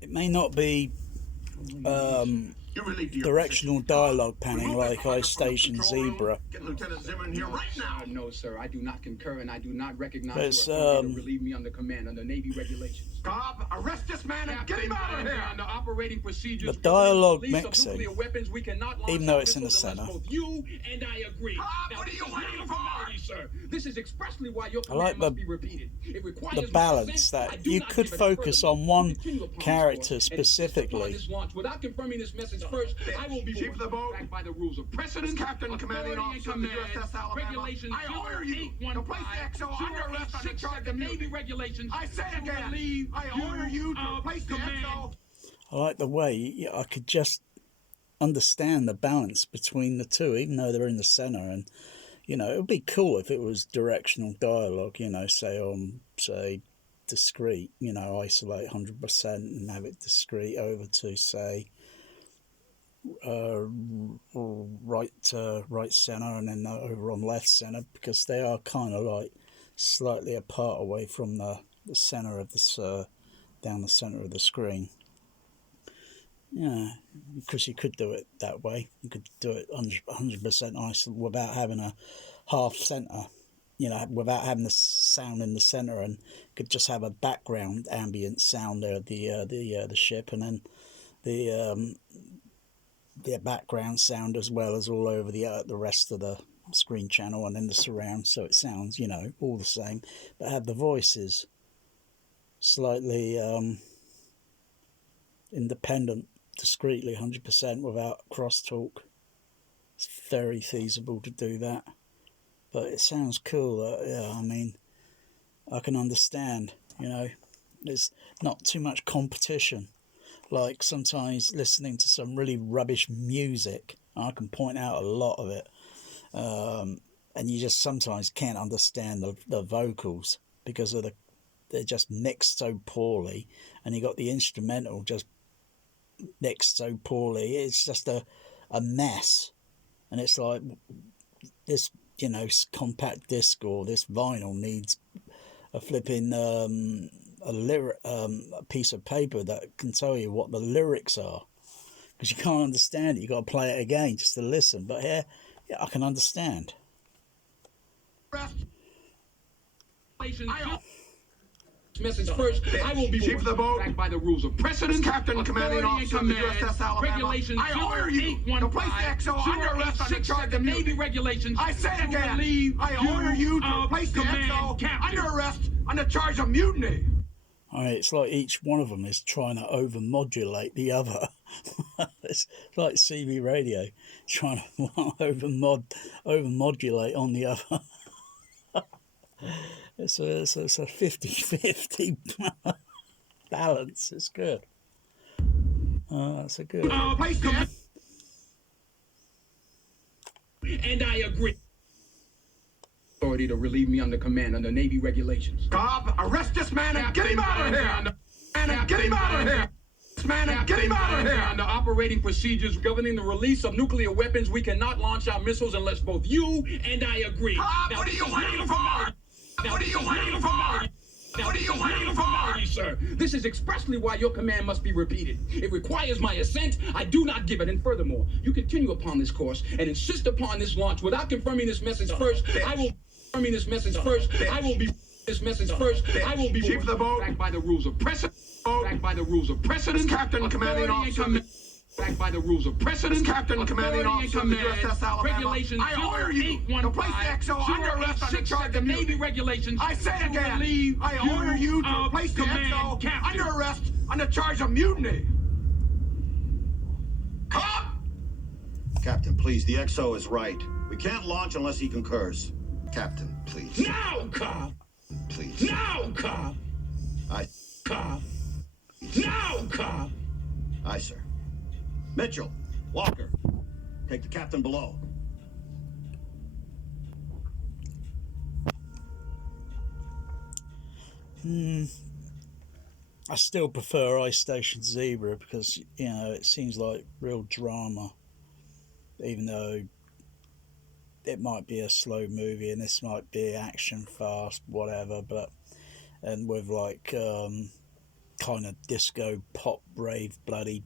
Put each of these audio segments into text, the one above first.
It may not be directional dialogue panning like Ice Station Zebra. Get Lieutenant Zimmerman here right now. No, sir, I do not concur, and I do not recognize It's, your authority to relieve me under command under Navy regulations. Cobb, arrest this man and get him out of here. Under operating procedures, the dialogue release of mixing, nuclear weapons, we cannot launch even though it's in the missiles unless center. both you and I agree. Cobb, Now, what are you this is waiting not a for? formality, sir. This is expressly why your I like command must be repeated. It requires the my balance consent. I that do you not could give it focus further. on one Continue upon this character course and insist upon specifically. this launch. Without confirming this message first, I will be Chief of the boat, backed by the rules of precedence, Captain, commanding authority, officer and of the command, USS Alabama. regulations I order you 0815, to place the XO under arrest on the charge of Navy mutiny. regulations. I say to again, relieve I order you to replace the command. XO. I like the way I could just understand the balance between the two, even though they're in the center. And it would be cool if it was directional dialogue. Say discrete. Isolate 100% and have it discrete over to say right center, and then over on left center, because they are kind of like slightly apart away from the center of this down the center of the screen. Yeah, because you could do it that way. You could do it 100% isolate without having a half center, without having the sound in the center, and could just have a background ambient sound there, the ship, and then the background sound as well as all over the rest of the screen channel, and then the surround, so it sounds all the same, but have the voices slightly independent, discreetly, 100% without crosstalk. It's very feasible to do that, but it sounds cool. I can understand. There's not too much competition. Like sometimes listening to some really rubbish music, I can point out a lot of it, and you just sometimes can't understand the vocals because they're just mixed so poorly, and you got the instrumental just mixed so poorly. It's just a mess, and it's like this compact disc or this vinyl needs a flipping a piece of paper that can tell you what the lyrics are, because you can't understand it. You got to play it again just to listen. But here, I can understand. Message first, I will be Chief of the boat, backed by the rules of precedence, Captain, commanding officer of the USS Alabama. regulations I order you to place the XO under arrest on the charge of Navy mutiny. regulations. I say to again, relieve I order you to place the command, XO Captain. under arrest on the charge of mutiny. All right, it's like each one of them is trying to overmodulate the other. It's like CB radio trying to overmodulate on the other. It's a 50-50 balance. It's good. That's a good. Place the And I agree. Authority to relieve me under command under Navy regulations. Cobb, arrest this man and get him out of here! And get him out of here! This man and get him out of here! Under operating procedures governing the release of nuclear weapons, we cannot launch our missiles unless both you and I agree. Cobb, what are you waiting for? What are you waiting for? What are you waiting for? Sir, this is expressly why your command must be repeated. It requires my assent. I do not give it. And furthermore, you continue upon this course and insist upon this launch without confirming this message first. I will confirming this message first. I will be this message first. I will be Chief of the boat, backed by the rules of precedence. Backed by the rules of precedence. Captain, commanding officer. Backed by the rules of precedence. Captain, commanding officer of the USS Alabama. Regulations I order you to place the XO under arrest on the charge of Navy mutiny. regulations. I say again, I order you to place the XO under arrest on the charge of mutiny. Cobb! Captain, please, the XO is right. We can't launch unless he concurs. Captain, please. Now, Cobb. Please. Now, Cobb. Cobb. Now, Cobb. Aye, sir. Mitchell, Walker, take the captain below. I still prefer Ice Station Zebra because it seems like real drama, even though it might be a slow movie and this might be action fast, whatever. And with like kind of disco, pop, rave, bloody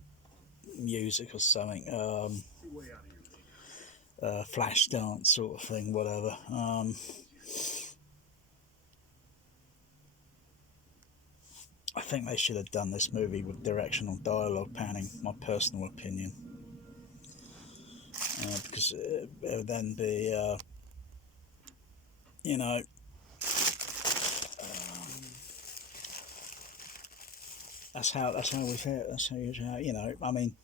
music or something. Flash dance sort of thing, whatever. I think they should have done this movie with directional dialogue panning, my personal opinion. Because it would then be, you know, that's how we feel. That's how you know. I mean,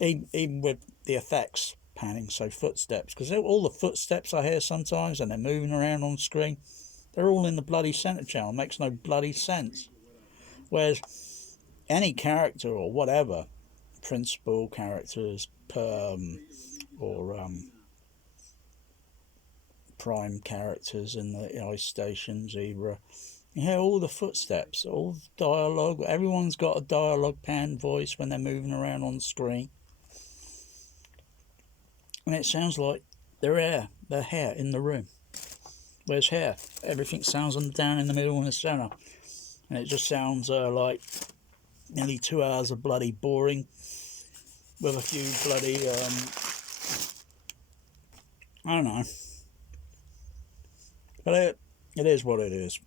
even with the effects panning, so footsteps, because all the footsteps I hear sometimes, and they're moving around on screen, they're all in the bloody centre channel. It makes no bloody sense. Whereas any character or whatever, principal characters, or prime characters in the ice stations, either. You hear all the footsteps, all the dialogue. Everyone's got a dialogue pan voice when they're moving around on screen. And it sounds like they're here in the room. Where's here? Everything sounds down in the middle in the centre. And it just sounds like nearly 2 hours of bloody boring with a few bloody, I don't know. But it is what it is.